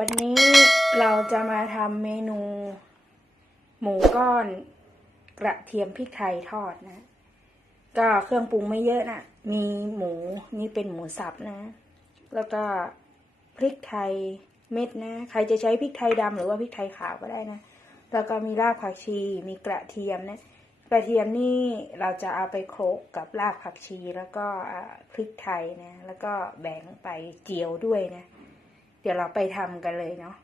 วันนี้เราจะมาทำเมนู หมูก้อนกระเทียมพริกไทยทอดนะ ก็เครื่องปรุงไม่เยอะนะ มีหมูนี่เป็นหมูสับนะ แล้วก็พริกไทยเม็ดนะ ใครจะใช้พริกไทยดำหรือว่าพริกไทยขาวก็ได้นะ แล้วก็มีรากผักชี มีกระเทียมนะ กระเทียมนี่เราจะเอาไปโคลกกับรากผักชี แล้วก็พริกไทยนะ แล้วก็แบ่งไปเจียวด้วยนะ ดี๋ยวเราไปทำกันเลยเนาะ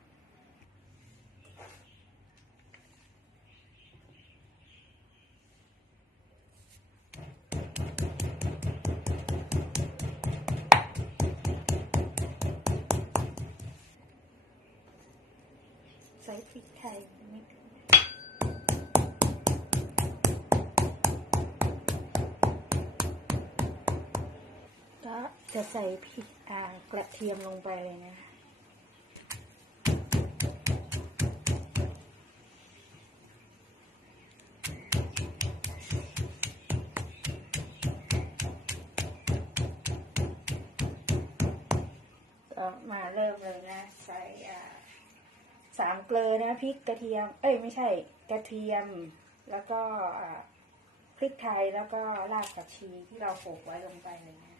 ใส่พริกไทยนิดก็จะใส่พริกอ่ากระเทียมลงไปเลยนะ ก็มาเริ่มเลยนะ ใส่สามเกลือนะพริกกระเทียม เอ้ยไม่ใช่กระเทียม แล้วก็พริกไทยแล้วก็รากผักชีที่เราโขลกไว้ลงไปเลยนะ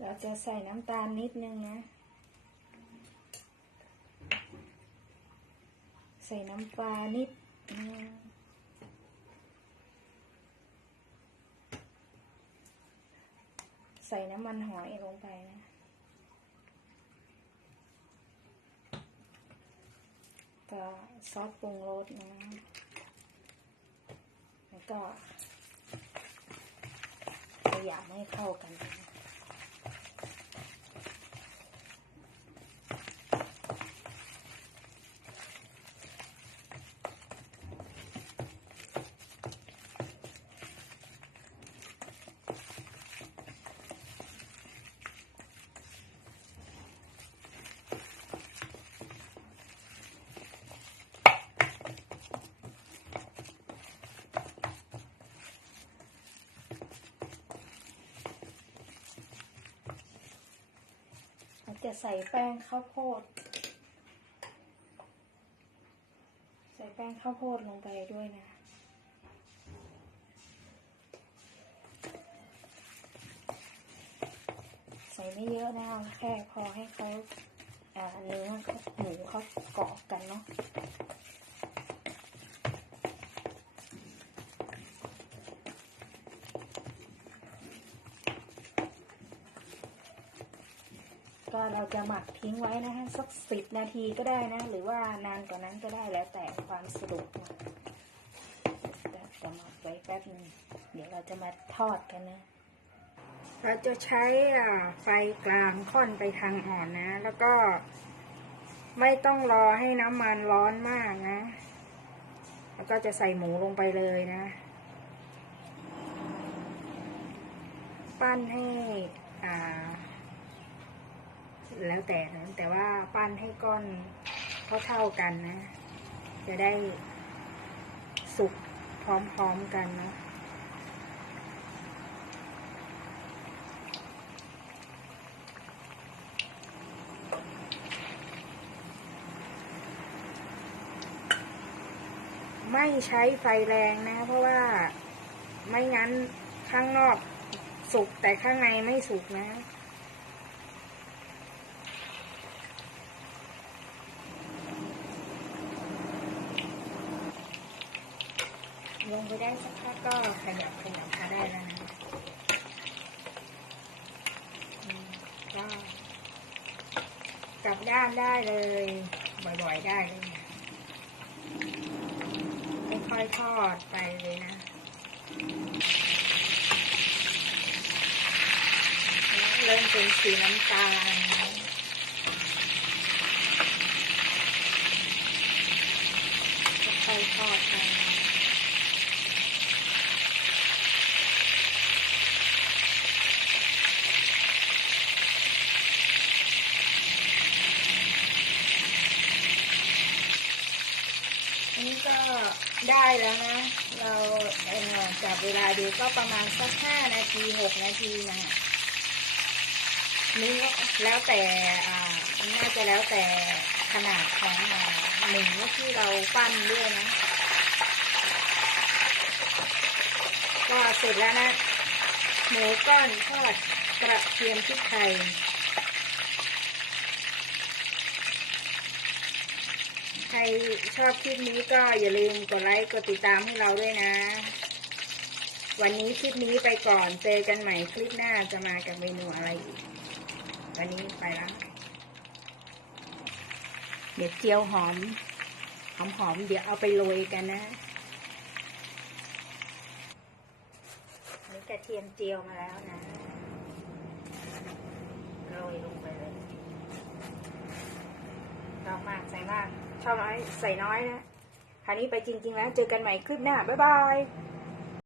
เราจะใส่น้ำตาลนิดนึงนะ ใส่น้ำปลานิดนึงใส่น้ำมันหอยลงไปนะก็ซอสปรุงรสนะ แล้วก็ขยำให้เข้ากันนะ จะใส่แป้งข้าวโพด ใส่แป้งข้าวโพดลงไปด้วยนะใส่ไม่เยอะนะเอาแค่พอให้เขาอ่าเนื้อหมูเขาเกาะกันเนาะ ก็เราจะหมักทิ้งไว้นะคะสักสิบนาทีก็ได้นะ หรือว่านานกว่านั้นก็ได้แล้วแต่ความสะดวกนะแต่จะหมักไว้แป๊บนึงเดี๋ยวเราจะมาทอดกันนะเราจะใช้อ่าไฟกลางค่อนไปทางอ่อนนะ แล้วก็ไม่ต้องรอให้น้ำมันร้อนมากนะ แล้วก็จะใส่หมูลงไปเลยนะ ปั้นให้อ่า แล้วแต่นะแต่ว่าปั้นให้ก้อนเท่าๆกันนะ จะได้สุกพร้อมๆกันเนาะไม่ใช้ไฟแรงนะ เพราะว่าไม่งั้นข้างนอกสุกแต่ข้างในไม่สุกนะ ได้สักพักก็ขยับขยับมาได้แล้วนะก็กลับด้านได้เลย บ่อยๆได้เลยนะค่อยๆทอดไปเลยนะเริ่มเป็นสีน้ำตาลค่อยๆทอดไป นี้ก็ได้แล้วนะ เราเอ่อจับเวลาดูก็ประมาณสักห้านาทีหกนาทีนะนี่แล้วแต่อ่าน่าจะแล้วแต่ขนาดของหมูที่เราปั้นด้วยนะ ก็เสร็จแล้วนะ หมูก้อนทอดกระเทียมพริกไทย ใค รชอบคลิปนี้ก็อย่าลืมกดไลค์ กดติดตามให้เราด้วยนะ วันนี้คลิปนี้ไปก่อน เจอกันใหม่คลิปหน้าจะมากับเมนูอะไรอีก วันนี้ไปแล้ว เดี๋ยวเจียวหอม หอมหอมเดี๋ยวเอาไปโรยกันนะนี่กระเทียมเจียวมาแล้วนะ โรยลงไปเลย ชอบมากใส่มากชอบน้อยใส่น้อยนะคราวนี้ไปจริง ๆ แล้ว เจอกันใหม่คลิปหน้า บ๊ายบาย